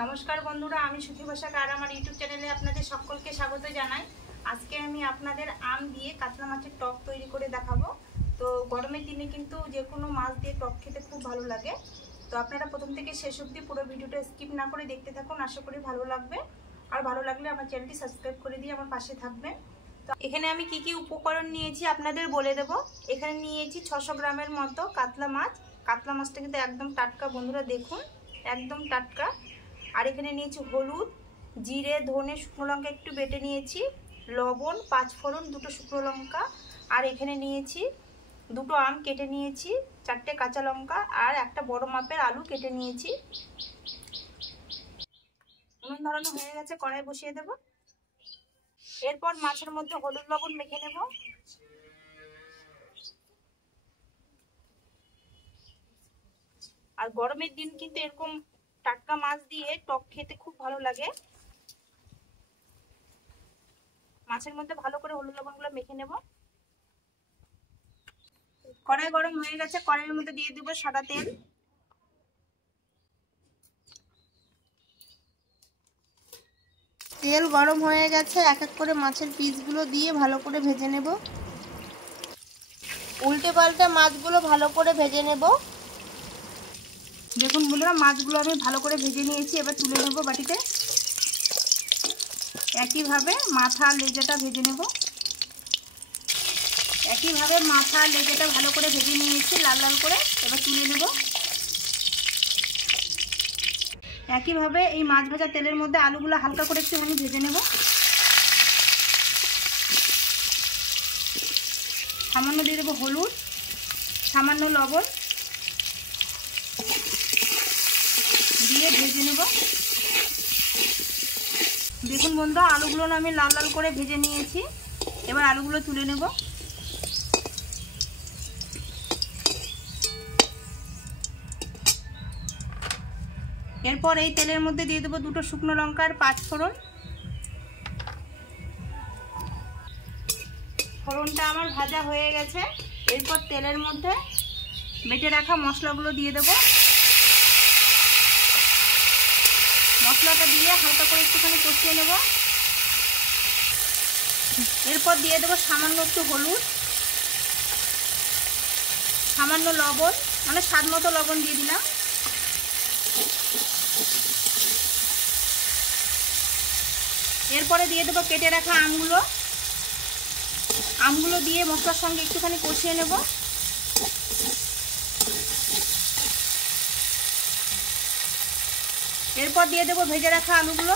নমস্কার বন্ধুরা, আমি সুখী বসাক আর আমার ইউটিউব চ্যানেলে আপনাদের সকলকে স্বাগত জানাই। আজকে আমি আপনাদের আম দিয়ে কাতলা মাছের টক তৈরি করে দেখাবো। তো গরমের দিনে কিন্তু যে কোনো মাছ দিয়ে টক খেতে খুব ভালো লাগে। তো আপনারা প্রথম থেকে শেষ অবধি পুরো ভিডিওটা স্কিপ না করে দেখতে থাকুন, আশা করি ভালো লাগবে। আর ভালো লাগলে আমার চ্যানেলটি সাবস্ক্রাইব করে দিয়ে আমার পাশে থাকবেন। তো এখানে আমি কি কি উপকরণ নিয়েছি আপনাদের বলে দেব। এখানে নিয়েছি 600 গ্রামের মতো কাতলা মাছ। কাতলা মাছটা কিন্তু একদম টাটকা বন্ধুরা, দেখুন একদম টাটকা। আর এখানে নিয়েছি হলুদ, জিরে, ধনে, শুকনো লঙ্কা একটু বেটে নিয়েছি, লবণ, 5 ফোড়ন, 2টো শুকনো লঙ্কা। আর এখানে নিয়েছি 2টো আম কেটে নিয়েছি, 4টে কাঁচা লঙ্কা আর একটা বড় মাপের আলু কেটে নিয়েছি। উনুন ধরানো হয়ে গেছে, কড়াই বসিয়ে দেব। এরপর মাছের মধ্যে হলুদ লবণ মেখে নেব। আর গরমের দিন কিন্তু এরকম টাটকা মাছ দিয়ে টক খেতে খুব ভালো লাগে। মাছের মধ্যে ভালো করে হলুদ লবণগুলো মেখে নেব। কড়াই গরম হয়ে গেছে, কড়াইয়ের মধ্যে দিয়ে দেব সাদা তেল। তেল গরম হয়ে গেছে, এক এক করে মাছের পিসগুলো দিয়ে ভালো করে ভেজে নেব। উল্টে পাল্টে মাছগুলো ভালো করে ভেজে নেব। দেখুন বন্ধুরা, মাছগুলো আমি ভালো করে ভেজে নিয়েছি, এবার তুলে নেব বাটিতে। একইভাবে মাথা লেজাটা ভেজে নেব। একইভাবে মাথা লেজাটা ভালো করে ভেজে নিয়েছি লাল লাল করে, এবার তুলে নেব। একইভাবে এই মাছ ভাজা তেলের মধ্যে আলুগুলো হালকা করে একটুখানি ভেজে নেব। সামান্য দিয়ে দেবো হলুদ, সামান্য লবণ দিয়ে ভেজে নেব। দেখুন বন্ধুরা, আলুগুলো আমি লাল লাল করে ভেজে নিয়েছি, এবার আলুগুলো তুলে নেব। এরপর এই তেলের মধ্যে দিয়ে দেবো 2টো শুকনো লঙ্কা আর 5 ফোড়ন। ফোড়নটা আমার ভাজা হয়ে গেছে। এরপর তেলের মধ্যে বেটে রাখা মশলাগুলো দিয়ে দেব। মশলাটা দিয়ে হালকা করে একটুখানি কষিয়ে নেব। এরপর দিয়ে দেবো সামান্য একটু হলুদ, সামান্য লবণ, মানে স্বাদ মতো লবণ দিয়ে দিলাম। এরপরে দিয়ে দেবো কেটে রাখা আমগুলো। আমগুলো দিয়ে মশলার সঙ্গে একটুখানি কষিয়ে নেব। এরপর দিয়ে দেবো ভেজে রাখা আলুগুলো।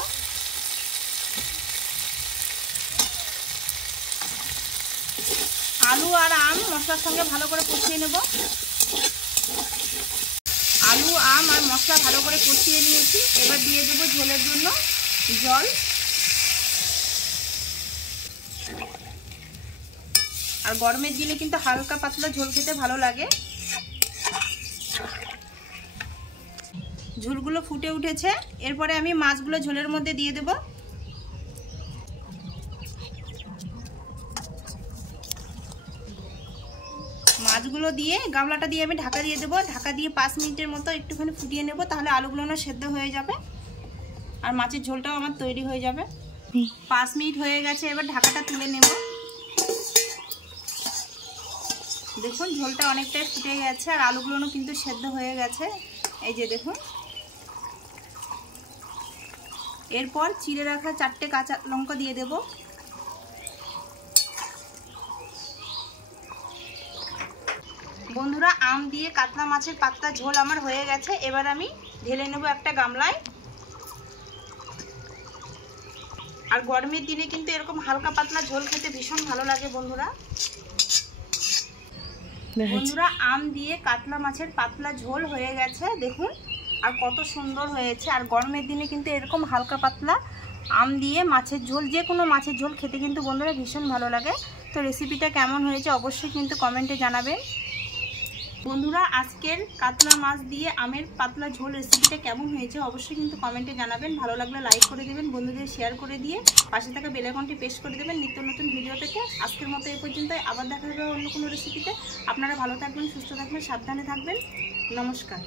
আলু আর আম মশলার সঙ্গে ভালো করে কষিয়ে নেব। আলু, আম আর মশলা ভালো করে কষিয়ে নিয়েছি, এবার দিয়ে দেবো ঝোলের জন্য জল। আর গরমের দিনে কিন্তু হালকা পাতলা ঝোল খেতে ভালো লাগে। ঝোলগুলো ফুটে উঠেছে, এরপরে আমি মাছগুলো ঝোলের মধ্যে দিয়ে দেব। মাছগুলো দিয়ে গামলাটা দিয়ে আমি ঢাকা দিয়ে দেবো। ঢাকা দিয়ে 5 মিনিটের মতো একটুখানি ফুটিয়ে নেব, তাহলে আলুগুলো না সেদ্ধ হয়ে যাবে আর মাছের ঝোলটাও আমার তৈরি হয়ে যাবে। 5 মিনিট হয়ে গেছে, এবার ঢাকাটা তুলে নেব। দেখুন ঝোলটা অনেকটাই ফুটে গেছে আর আলুগুলো কিন্তু সেদ্ধ হয়ে গেছে, এই যে দেখুন। এরপর চিড়ে রাখা 4টে কাঁচা লঙ্কা দিয়ে দেব। বন্ধুরা, আম দিয়ে কাতলা মাছের পাতলা ঝোল আমার হয়ে গেছে, এবার আমি ঢেলে নেব একটা গামলায়। আর গরমের দিনে কিন্তু এরকম হালকা পাতলা ঝোল খেতে ভীষণ ভালো লাগে বন্ধুরা। বন্ধুরা, আম দিয়ে কাতলা মাছের পাতলা ঝোল হয়ে গেছে, দেখুন আর কত সুন্দর হয়েছে। আর গরমের দিনে কিন্তু এরকম হালকা পাতলা আম দিয়ে মাছের ঝোল, যে কোনো মাছের ঝোল খেতে কিন্তু বন্ধুরা ভীষণ ভালো লাগে। তো রেসিপিটা কেমন হয়েছে অবশ্যই কিন্তু কমেন্টে জানাবেন। বন্ধুরা, আজকের কাতলা মাছ দিয়ে আমের পাতলা ঝোল রেসিপিটা কেমন হয়েছে অবশ্যই কিন্তু কমেন্টে জানাবেন। ভালো লাগলে লাইক করে দেবেন, বন্ধুদের শেয়ার করে দিয়ে পাশে থাকা বেল আইকনটি প্রেস করে দেবেন নিত্য নতুন ভিডিও পেতে। আজকের মতো এই পর্যন্ত, আবার দেখা হবে অন্য কোনো রেসিপিতে। আপনারা ভালো থাকবেন, সুস্থ থাকবেন, সাবধানে থাকবেন। নমস্কার।